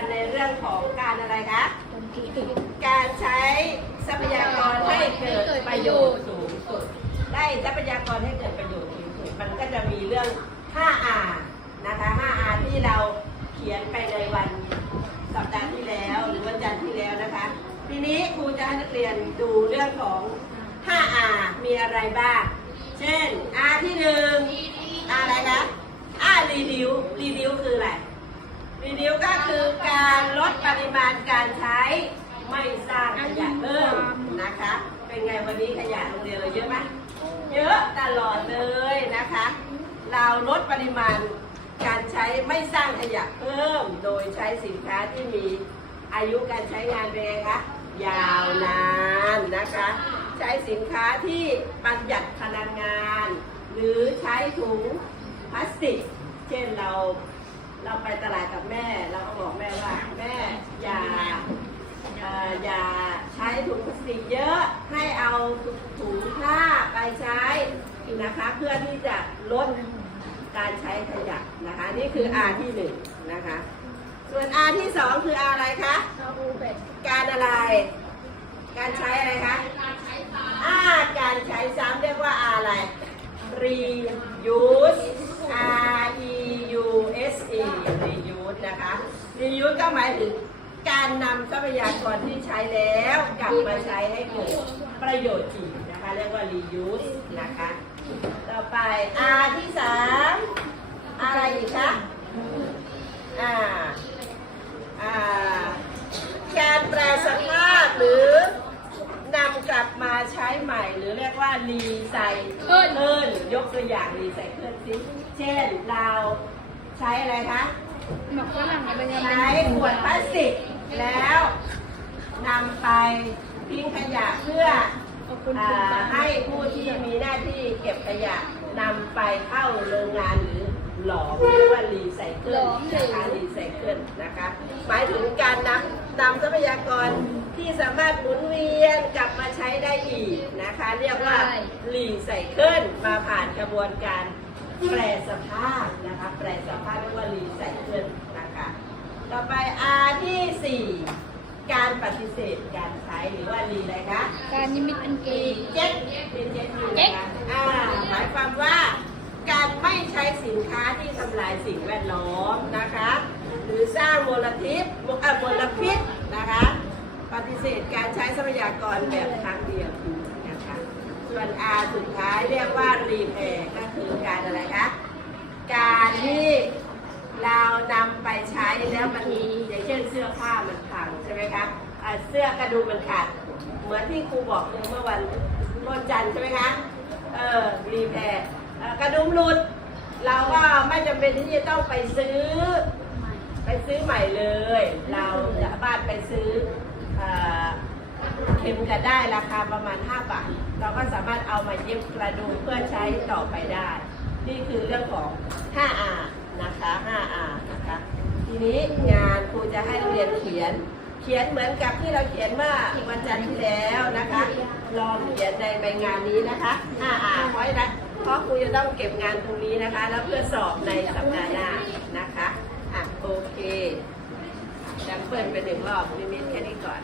กันในเรื่องของการอะไรคะ การใช้ทรัพยากรให้เกิดประโยชน์สูงสุด ได้ทรัพยากรให้เกิดประโยชน์สูงสุด มันก็จะมีเรื่อง 5R นะคะ 5R ที่เราเขียนไปในวันสัปดาห์ที่แล้วหรือวันจันทร์ที่แล้วนะคะ ทีนี้ครูจะให้นักเรียนดูเรื่องของ 5R มีอะไรบ้าง เช่น R ที่หนึ่ง R อะไรคะ R reduce reduce คืออะไรรีดิวก็คือการลดปริมาณการใช้ไม่สร้างขยะเพิ่มนะคะ เป็นไง วันนี้ขยะโรงเรียนเราเยอะไหมเยอะตลอดเลยนะคะ เราลดปริมาณการใช้ไม่สร้างขยะเพิ่ม โดยใช้สินค้าที่มีอายุการใช้งานเป็นไงคะยาวนานนะคะ ใช้สินค้าที่ประหยัดพลังงาน หรือใช้ถุงพลาสติก เช่นเราเราไปตลาดกับแม่ เราก็บอกแม่ว่าแม่อย่า อ่ออย่าใช้ถุงพลาสติกเยอะให้เอาถุงผ้าไปใช้นะคะเพื่อที่จะลดการใช้ขยะนะคะ นี่คือ R ที่หนึ่งนะคะ ส่วน R ที่สองคือ R อะไรคะการอะไร การใช้อะไรคะอ่าการใช้ซ้ำเรียกว่า R อะไร reuse R E U S E reuse นะคะ reuse ก็หมายถึง การนำทรัพยากรที่ใช้แล้วกลับมาใช้ให้เกิดประโยชน์อีกนะคะ เรียกว่า reuse นะคะ ต่อไป R ที่สามอะไรอีกคะอ่าอ่าการแปลสภาพหรือนำกลับมาใช้ใหม่ หรือเรียกว่ารีไซเคิลยกตัวอย่างรีไซเคิลสิเช่นเราใช้อะไรคะ หมักฝรั่งอะไรเงี้ยใช้ขวดพลาสติกแล้วนำไปทิ้งขยะเพื่อขอบคุณอ่าคุณให้ผู้ที่มีหน้าที่เก็บขยะนำไปเข้าโรงงานหรือหลอมเรียกว่ารีไซเคิลนะคะรีไซเคิลนะคะหมายถึงการนำนำทรัพยากรที่สามารถหมุนเวียนกลับมาใช้ได้อีกนะคะ เรียกว่ารีไซเคิลมาผ่านกระบวนการแปรสภาพนะคะแปรสภาพเรียกว่ารีไซเคิลนะคะ ต่อไป R ที่4 การปฏิเสธการใช้หรือว่ารีอะไรคะการนิมิตอันเกรีย์เจ็ตรีเจ็ตคืออะไรคะอ่าหมายความว่า การไม่ใช้สินค้าที่ทำลายสิ่งแวดล้อมนะคะ หรือสร้างมลพิษเอ่อมลพิษนะคะ ปฏิเสธการใช้ทรัพยากรแบบครั้งเดียวนะคะ ส่วน R สุดท้ายเรียกว่ารีแพร์ก็คือการอะไรคะการที่เรานำไปใช้แล้วมันมีอย่างเช่นเสื้อผ้ามันพังใช่ไหมคะอ่าเสื้อกระดุมมันขาด เหมือนที่ครูบอกเมื่อวันวันจันทร์ใช่ไหมคะ เออรีแพร์กระดุมหลุด เราก็ไม่จำเป็นที่จะต้องไปซื้อ ไปซื้อใหม่เลย เราสามารถไปซื้อเอ่อเข็มกระได้ราคาประมาณ 5 บาท เราก็สามารถเอามาเย็บกระดุมเพื่อใช้ต่อไปได้ นี่คือเรื่องของ 5R นะคะ 5R นะคะ ทีนี้งานครูจะให้นักเรียนเขียน เขียนเหมือนกับที่เราเขียนเมื่อวันจันทร์ที่แล้วนะคะ ลองเขียนในใบงานนี้นะคะ 5R เพราะฉะนั้นเพราะครูจะต้องเก็บงานตรงนี้นะคะ แล้วเพื่อสอบในสัปดาห์หน้านะคะอะโอเคดังเปิดไปหนึ่งรอบนิมิตแค่นี้ก่อน